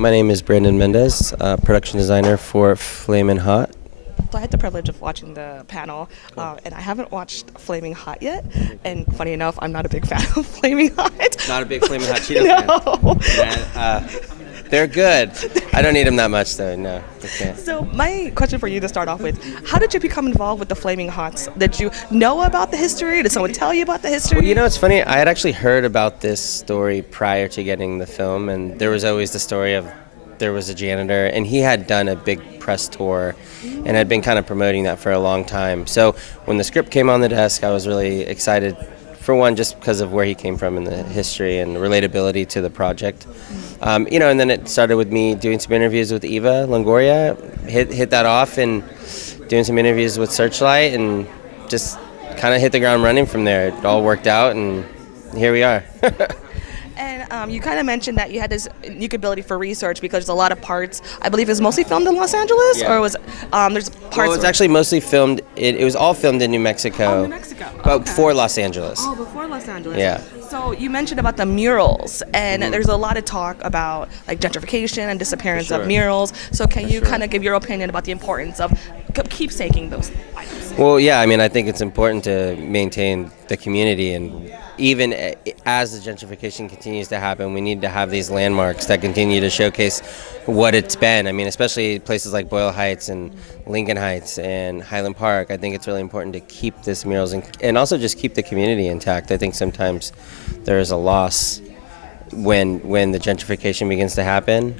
My name is Brandon Mendez, production designer for Flamin Hot. So I had the privilege of watching the panel, and I haven't watched Flaming Hot yet. And funny enough, I'm not a big fan of Flaming Hot. Not a big Flamin Hot Cheeto fan. They're good. I don't eat them that much though, no. Okay. So my question for you to start off with, how did you become involved with the Flaming Hots? Did you know about the history? Did someone tell you about the history? Well, you know, it's funny. I had actually heard about this story prior to getting the film, and there was always the story of there was a janitor, and he had done a big press tour and had been kind of promoting that for a long time. So when the script came on the desk, I was really excited, for one, just because of where he came from in the history and the relatability to the project. And then it started with me doing some interviews with Eva Longoria, hit that off, and doing some interviews with Searchlight, and just kind of hit the ground running from there. It all worked out, and here we are. And you kind of mentioned that you had this unique ability for research because there's a lot of parts. I believe it was mostly filmed in Los Angeles, yeah. or was there's parts? Well, it was actually mostly filmed. It was all filmed in New Mexico. Oh, New Mexico. But Okay. before Los Angeles. Oh, before Los Angeles. Yeah. So you mentioned about the murals, and there's a lot of talk about like gentrification and disappearance For sure. of murals. So can you sure. kind of give your opinion about the importance of keepsaking those items? Well, yeah, I mean, I think it's important to maintain the community, and even as the gentrification continues to happen, we need to have these landmarks that continue to showcase what it's been. I mean, especially places like Boyle Heights and Lincoln Heights and Highland Park. I think it's really important to keep this murals and also just keep the community intact. I think sometimes there is a loss when the gentrification begins to happen.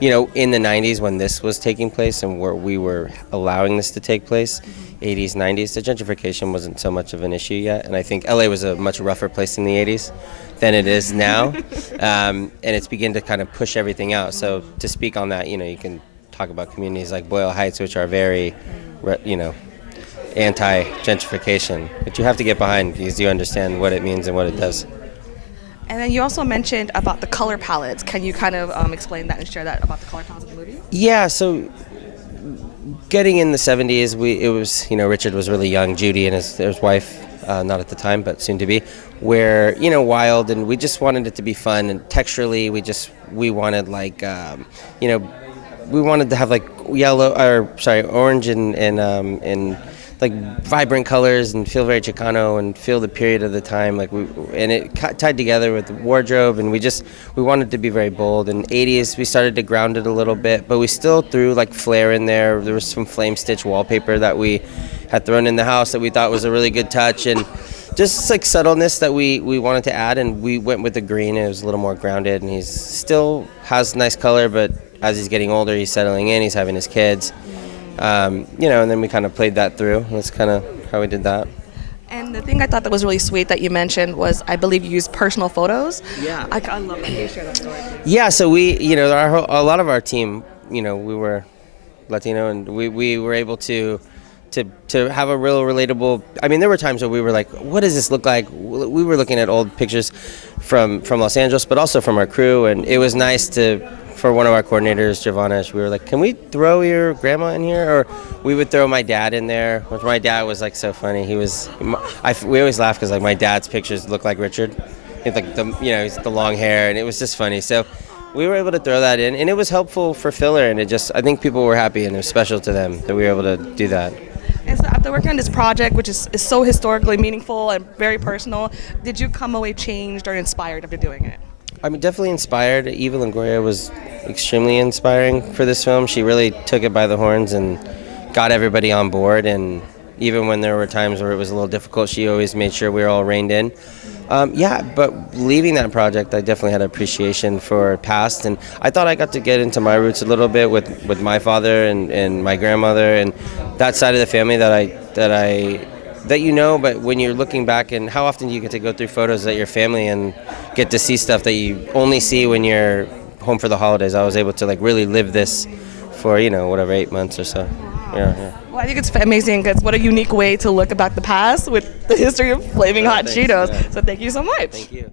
In the 90s when this was taking place and where we were allowing this to take place, 80s, 90s, the gentrification wasn't so much of an issue yet. And I think LA was a much rougher place in the 80s than it is now. And it's beginning to kind of push everything out. So to speak on that, you can talk about communities like Boyle Heights, which are very, anti-gentrification. But you have to get behind because you understand what it means and what it does. And then you also mentioned about the color palettes. Can you kind of explain that and share that about the color palettes of the movie? Yeah, so getting in the 70s, Richard was really young, Judy and his wife, not at the time, but soon to be, were, wild, and we just wanted it to be fun, and texturally, we wanted like, we wanted to have like orange and like vibrant colors and feel very Chicano and feel the period of the time, and it tied together with the wardrobe, and we wanted to be very bold. In the 80s we started to ground it a little bit, but we still threw like flair in there. There was some flame stitch wallpaper that we had thrown in the house that we thought was a really good touch, and just like subtleness that we wanted to add, and we went with the green. It was a little more grounded, and he still has nice color, but as he's getting older, he's settling in, he's having his kids. And then we kind of played that through. That's kind of how we did that. And the thing I thought that was really sweet that you mentioned was, I believe you used personal photos. Yeah. I love that. Can you share that story? Yeah, so a lot of our team, we were Latino, and we were able to have a real relatable. I mean, there were times where we were like, what does this look like? We were looking at old pictures from Los Angeles, but also from our crew, and it was nice for one of our coordinators, Giovanna, we were like, can we throw your grandma in here? Or we would throw my dad in there, which my dad was like so funny. We always laugh because like my dad's pictures look like Richard. He's like he's the long hair, and it was just funny. So we were able to throw that in, and it was helpful for filler, and I think people were happy, and it was special to them that we were able to do that. And so after working on this project, which is so historically meaningful and very personal, did you come away changed or inspired after doing it? I mean, definitely inspired. Eva Longoria was extremely inspiring for this film. She really took it by the horns and got everybody on board. And even when there were times where it was a little difficult, she always made sure we were all reined in. But leaving that project, I definitely had appreciation for past. And I thought I got to get into my roots a little bit with my father and my grandmother and that side of the family but when you're looking back, and how often do you get to go through photos of your family and get to see stuff that you only see when you're home for the holidays? I was able to like really live this for 8 months or so. Wow. Yeah. Well, I think it's amazing because what a unique way to look about the past with the history of Flaming Hot Thanks, Cheetos. yeah. So thank you so much. Thank you.